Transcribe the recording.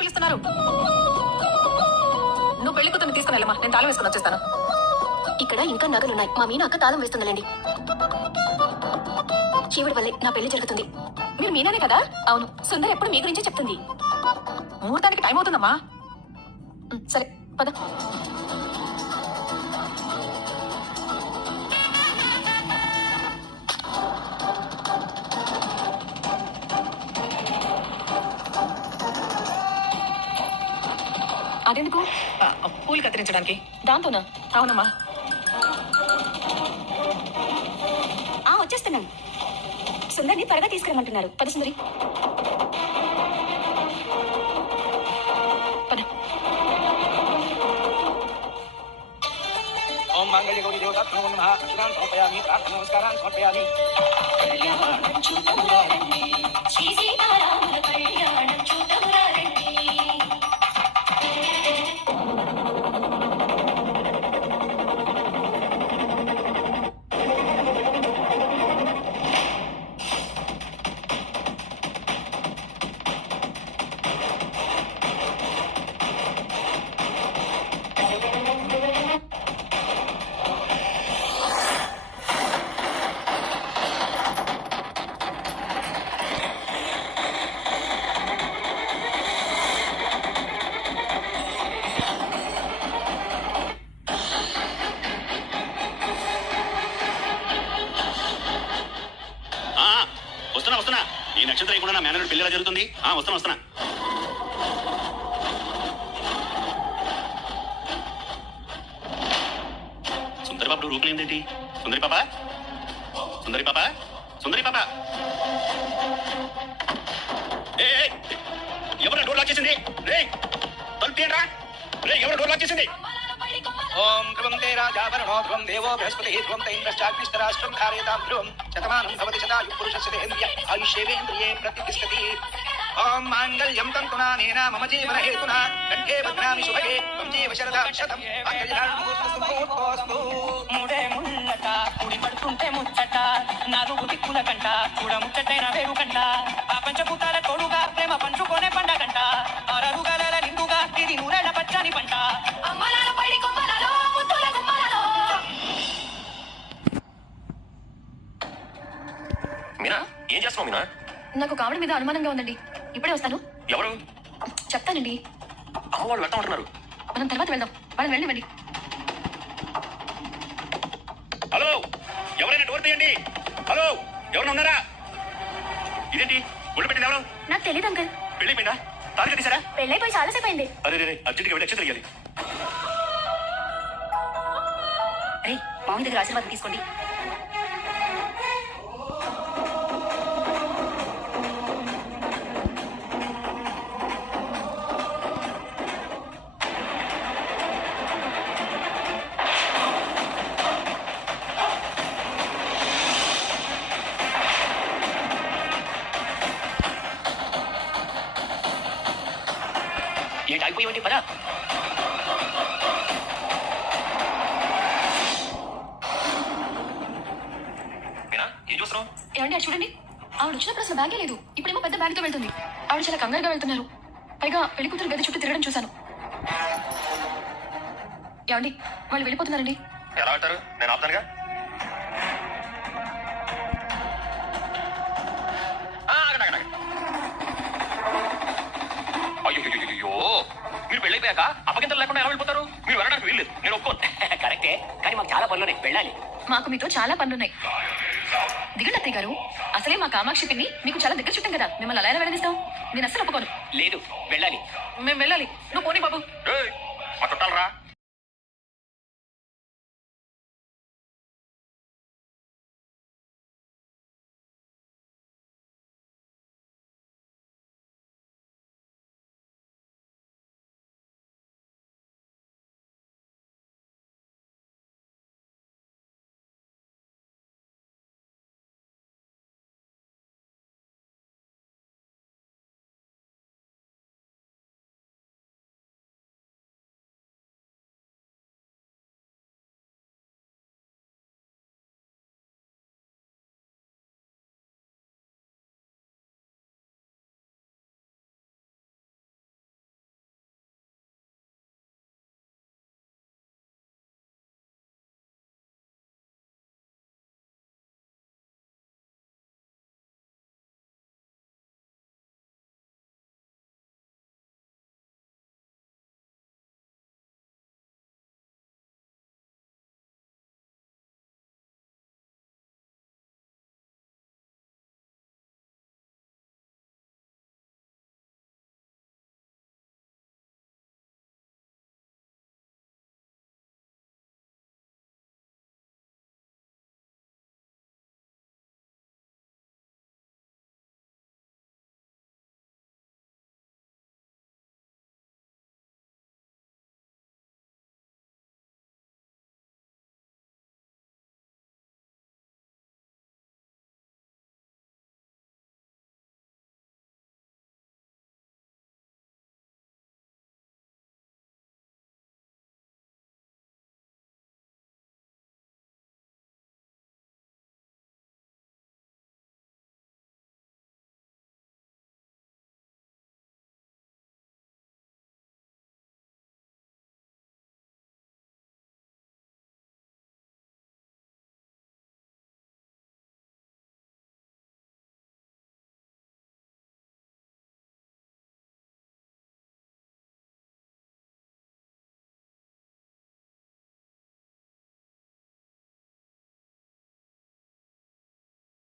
పిలుస్తున్నారు? నువ్వు పెళ్లి కూతుర్ని తీసుకుని వెళ్ళమా, నేను తాళం వేసుకుని వచ్చేస్తాను. ఇక్కడ ఇంకా నగలున్నాయి. మా మీనా అక్క తాళం వేస్తుందండి. చీవిడి వల్లే నా పెళ్లి జరుగుతుంది. మీరు మీనానే కదా? అవును, సుందర్ ఎప్పుడు మీ గురించే చెప్తుంది. ముహూర్తానికి టైం అవుతుందమ్మా. సరే పద. అదెందుకు? పూలు కత్తిరించడానికి. దాంతోనా? అవునమ్మా. వచ్చేస్తున్నాం. సుందర్ని త్వరగా తీసుకురమ్మంటున్నారు. పద సుందరి. పద. ఓం మంగళ గౌరీ దేవతాత్మనో నమః. అక్షరాన్ సమర్పయామి, ప్రార్థన నమస్కారాన్ సమర్పయామి. వస్తున్నా. ఈ నక్షత్రం లేకుండా నా మేనర్ పెళ్లి ఎలా జరుగుతుంది? వస్తున్నా. సుందరి బాబు రూపం ఏంటంటి? సుందరి పాప, ఎవరు డోర్ లాక్ చేసింది? ఎవరు డోర్ లాక్ చేసింది? ఓం ధ్రువం తే రాజావరుణో ధ్రువం దేవో బృహస్పతి ధ్రువం తైంద్రశ్చాగ్నిష్టరాష్ట్రం ధారయతాం ధ్రువం శతమానం భవతి శతాయు పురుషస్యేంద్రియ ఆయుష్యేంద్రియే ప్రతిష్టతి. ఓం మాంగళ్యం తంతునానేన మమ జీవన హేతునా కంఠే బధ్నామి శుభగే త్వం జీవ శరదాక్షతం మంగళార్ముహూర్తస్తు. ముడే ముల్లట కుడి పడుతుంటే ముచ్చట నాలుగు దిక్కుల కంట చూడ ముచ్చటైన వేరు కంట ఆ పంచభూతాల తోడుగా ప్రేమ పంచుకోనే పండగంట ఆరరుగల నిండుగా ఇది నూరేళ్ల పచ్చని పంట. మీనా, ఏం చేస్తున్నావు మీనా? నాకు కావడ మీద అనుమానంగా ఉందండి. ఇప్పుడే వస్తాను. ఎవరు? చెప్తానండి. అమ్మ వాళ్ళు వెళ్తా ఉంటున్నారు. మనం తర్వాత వెళ్దాం. వాళ్ళని వెళ్ళనివ్వండి. హలో, ఎవరైనా డోర్ తీయండి. హలో, ఎవరైనా ఉన్నారా? ఇదేంటి ఒళ్ళు పెట్టింది ఎవరు? నాకు తెలియదు అంకల్. పెళ్ళైపోయిందా? తాళి కట్టేశారా? పెళ్ళైపోయి చాలాసేపు అయింది. అరే అర్జెంట్గా వెళ్ళి అక్షత తెలియాలి. మామూలు దగ్గర ఆశీర్వాదం తీసుకోండి. ఏంటి అయిపోయేవంటి పదా? ఏం చూస్తున్నావు? ఏమండి అది చూడండి. ఆవిడ వచ్చినప్పుడు అసలు బ్యాగే లేదు. ఇప్పుడేమో పెద్ద బ్యాగ్తో వెళ్తుంది. ఆవిడ చాలా కంగారుగా వెళ్తున్నారు. పైగా పెళ్లి కూతురు గది చుట్టూ తిరగడం చూశాను. ఏమండి వాళ్ళు వెళ్ళిపోతున్నారండి. ఎలా అంటారు? నేను ఆపుతానుగా. అయ్యో, మీరు పెళ్ళైపోయాక అప్పగింతలు లేకుండా ఎలా వెళ్ళిపోతారు? మీరు వెళ్ళడానికి వీల్లేదు. నేను ఒప్పుకోను. కరెక్టే, కానీ మాకు చాలా పనులు వెళ్ళాలి. మాకు మీతో చాలా పనులున్నాయి. దిగండి అత్తయ్య గారు. అసలే మా కామాక్షి పిన్ని మీకు చాలా దగ్గర చుట్టాం కదా. మిమ్మల్ని అలా ఎలా వెళ్ళనిస్తాం? నేను అస్సలు ఒప్పుకోను. లేదు, వెళ్ళాలి. మేము వెళ్ళాలి.